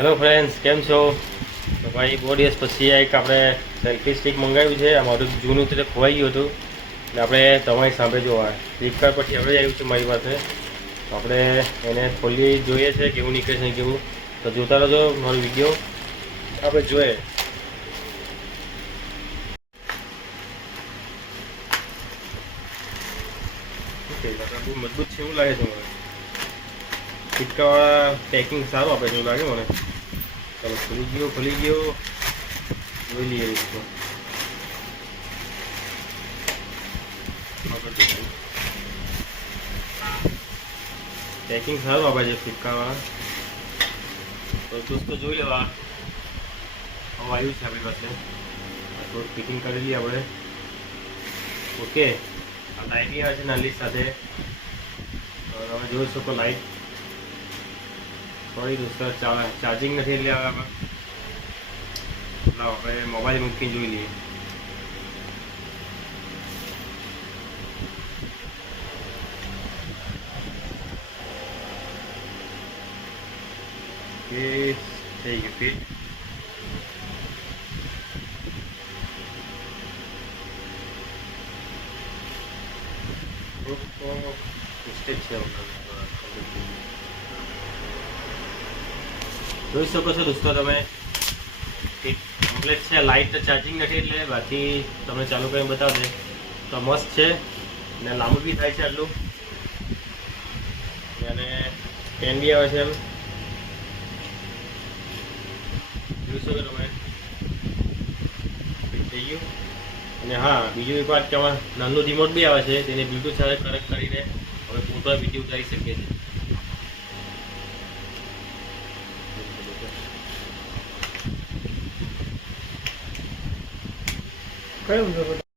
Hello friends, કેમ છો? તો ભાઈ બહુ દિવસ પછી એક આપણે સેલ્ફી સ્ટિક મંગાવ્યું છે. અમારું જૂનું તો ખોવાઈ ગયું હતું એટલે આપણે તમારી સામે જોવા ફ્લિપકાર્ટ પરથી હવે આવ્યું છે મારી પાસે. તો આપણે એને ખોલી જોઈએ છે કેવું નીકળે છે કેવું. તો જોતા રહેજો મારો વિડીયો, આપણે જોઈએ. બહુ મજબૂત છે એવું લાગે છે મને. ફ્લિપકાર્ટવાળા પેકિંગ સારું આપે છે એવું લાગે મને. ચાલો, ખુલી ગયો જોઈ લઈએ. પેકિંગ સારું આપે છે ફ્લિપકાર્ટવાળા. તો દોસ્તો જોઈ લેવા હવે આવ્યું છે આપણી પાસે. તો પેકિંગ કરી લઈએ આપણે. ઓકે, આ લાઇટ આવે છે નાની સાથે. તમે જોઈ શકો લાઇટ. સોરી દોસ્તો, ચાર્જિંગ નથી એટલે આવે. લાવો આપણે મોબાઈલ મૂકીને જોઈ લઈએ. કે થઈ ગયું ફિટ. મિસ્ટેક છે. જોઈ શકો છો દોસ્તો તમે, કમ્પ્લીટ છે. લાઇટ ચાર્જિંગ નથી એટલે, બાકી તમને ચાલુ કરીને બતાવશે તો મસ્ત છે ને લાંબુ બી થાય છે આટલું. અને પેન બી આવે છે એમ જોઈ શકો તમે. થઈ ગયું. અને હા, બીજું એક વાત કે આમાં નાનું રિમોટ બી આવે છે, તેને બ્લૂટૂથ સાથે કનેક્ટ કરીને હવે ફોટો વિડીયો ઉતારી શકીએ છીએ. કયું